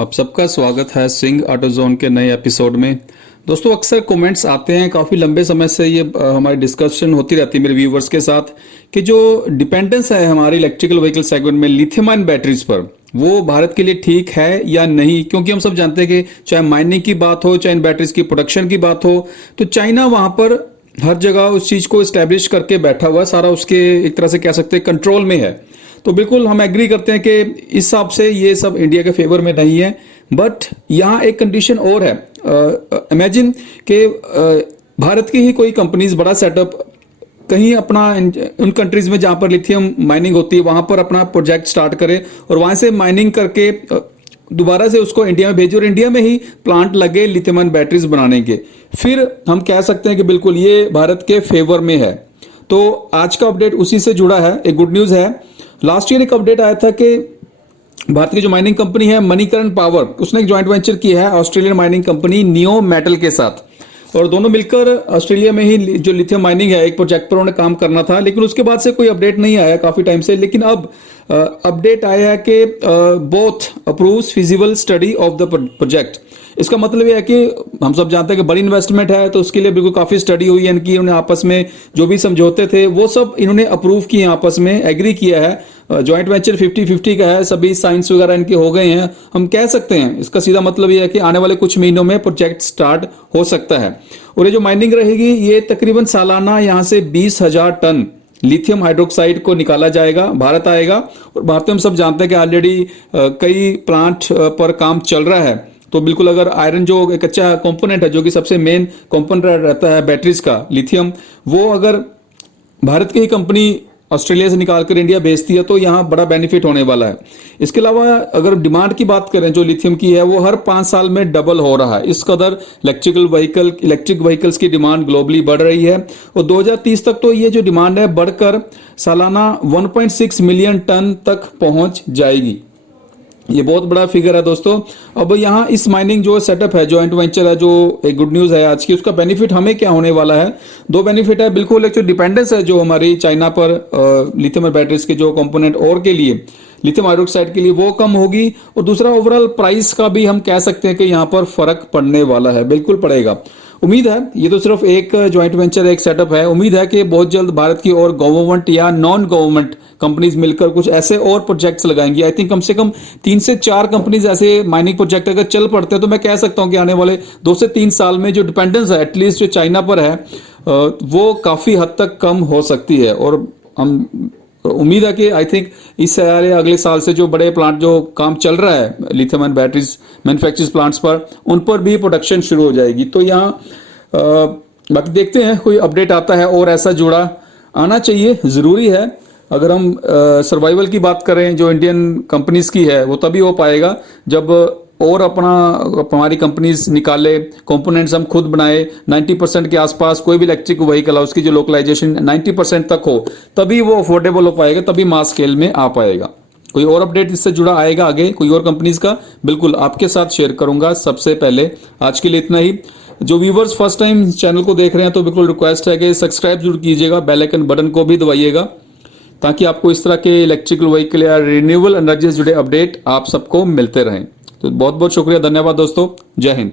आप सबका स्वागत है सिंह ऑटोजोन के नए एपिसोड में। दोस्तों, अक्सर कमेंट्स आते हैं, काफ़ी लंबे समय से ये हमारी डिस्कशन होती रहती है मेरे व्यूवर्स के साथ कि जो डिपेंडेंस है हमारी इलेक्ट्रिकल व्हीकल सेगमेंट में लिथियम आयन बैटरीज पर, वो भारत के लिए ठीक है या नहीं। क्योंकि हम सब जानते हैं कि चाहे माइनिंग की बात हो, चाहे इन बैटरीज की प्रोडक्शन की बात हो, तो चाइना वहां पर हर जगह उस चीज़ को इस्टेब्लिश करके बैठा हुआ है, सारा उसके एक तरह से कह सकते हैं कंट्रोल में है। तो बिल्कुल हम एग्री करते हैं कि इस हिसाब से ये सब इंडिया के फेवर में नहीं है। बट यहाँ एक कंडीशन और है। इमेजिन कि भारत की ही कोई कंपनीज बड़ा सेटअप कहीं अपना उन कंट्रीज में जहां पर लिथियम माइनिंग होती है वहां पर अपना प्रोजेक्ट स्टार्ट करे और वहां से माइनिंग करके दोबारा से उसको इंडिया में भेजे और इंडिया में ही प्लांट लगे लिथियम आयन बैटरीज बनाने के, फिर हम कह सकते हैं कि बिल्कुल ये भारत के फेवर में है। तो आज का अपडेट उसी से जुड़ा है। एक गुड न्यूज है। लास्ट ईयर एक अपडेट आया था कि भारत की जो माइनिंग कंपनी है मणिकरण पावर, उसने एक ज्वाइंट वेंचर किया है Australian mining company neo metal के साथ, और दोनों मिलकर ऑस्ट्रेलिया में ही जो लिथियम माइनिंग है एक प्रोजेक्ट पर उन्हें काम करना था। लेकिन उसके बाद से कोई अपडेट नहीं आया काफी टाइम से। लेकिन अब अपडेट आया है कि both approves feasible study of the project. इसका मतलब यह है कि हम सब जानते हैं कि बड़ी इन्वेस्टमेंट है, तो उसके लिए बिल्कुल काफी स्टडी हुई है इनकी। उन्होंने आपस में जो भी समझौते थे वो सब इन्होंने अप्रूव किए, आपस में एग्री किया है। जॉइंट वेंचर 50-50 का है, सभी साइंस वगैरह इनके हो गए हैं। हम कह सकते हैं इसका सीधा मतलब यह है कि आने वाले कुछ महीनों में प्रोजेक्ट स्टार्ट हो सकता है। और ये जो माइनिंग रहेगी ये तकरीबन सालाना यहाँ से 20,000 टन लिथियम हाइड्रोक्साइड को निकाला जाएगा, भारत आएगा। और भारत में हम सब जानते हैं कि ऑलरेडी कई प्लांट पर काम चल रहा है। तो बिल्कुल अगर आयरन जो एक अच्छा कंपोनेंट है, जो कि सबसे मेन कंपोनेंट रहता है बैटरीज का, लिथियम, वो अगर भारत की ही कंपनी ऑस्ट्रेलिया से निकालकर इंडिया भेजती है तो यहाँ बड़ा बेनिफिट होने वाला है। इसके अलावा अगर डिमांड की बात करें जो लिथियम की है, वो हर 5 साल में डबल हो रहा है। इस कदर इलेक्ट्रिक व्हीकल्स की डिमांड ग्लोबली बढ़ रही है और 2030 तक तो ये जो डिमांड है बढ़कर सालाना 1.6 मिलियन टन तक पहुंच जाएगी। ये बहुत बड़ा फिगर है दोस्तों। अब यहाँ इस माइनिंग जो सेटअप है, जॉइंट वेंचर है, जो एक गुड न्यूज है आज की, उसका बेनिफिट हमें क्या होने वाला है? 2 बेनिफिट है। बिल्कुल एक जो डिपेंडेंस है जो हमारी चाइना पर लिथियम बैटरीज के जो कंपोनेंट और के लिए, लिथियम हाइड्रोक्साइड के लिए, वो कम होगी। और दूसरा ओवरऑल प्राइस का भी हम कह सकते हैं कि यहाँ पर फर्क पड़ने वाला है, बिल्कुल पड़ेगा। उम्मीद है, ये तो सिर्फ एक ज्वाइंट वेंचर एक सेटअप है, उम्मीद है कि बहुत जल्द भारत की और गवर्नमेंट या नॉन गवर्नमेंट कंपनीज मिलकर कुछ ऐसे और प्रोजेक्ट्स लगाएंगी। आई थिंक कम से कम 3 से 4 कंपनीज ऐसे माइनिंग प्रोजेक्ट अगर चल पड़ते हैं तो मैं कह सकता हूं कि आने वाले 2 से 3 साल में जो डिपेंडेंस है एटलीस्ट जो चाइना पर है वो काफी हद तक कम हो सकती है। और हम उम्मीद है कि आई थिंक इस साल अगले साल से जो बड़े प्लांट जो काम चल रहा है lithium ion batteries manufacturing plants पर, उन पर भी प्रोडक्शन शुरू हो जाएगी। तो यहाँ बाकी देखते हैं कोई अपडेट आता है और ऐसा जुड़ा आना चाहिए, जरूरी है। अगर हम सर्वाइवल की बात करें जो इंडियन कंपनीज की है, वो तभी हो पाएगा जब और हमारी कंपनीज निकाले, कंपोनेंट्स हम खुद बनाए, 90% के आसपास कोई भी इलेक्ट्रिक व्हीकल है उसकी जो लोकलाइजेशन 90% तक हो, तभी वो अफोर्डेबल हो पाएगा, तभी मास स्केल में आ पाएगा। कोई और अपडेट इससे जुड़ा आएगा आगे कोई और कंपनीज का, बिल्कुल आपके साथ शेयर करूंगा सबसे पहले। आज के लिए इतना ही। जो व्यूवर्स फर्स्ट टाइम चैनल को देख रहे हैं तो बिल्कुल रिक्वेस्ट है कि सब्सक्राइब जरूर कीजिएगा, बेल आइकन बटन को भी दबाइएगा, ताकि आपको इस तरह के इलेक्ट्रिकल व्हीकल या रिन्यूएबल एनर्जी से जुड़े अपडेट आप सबको मिलते रहें। तो बहुत बहुत शुक्रिया, धन्यवाद दोस्तों, जय हिंद।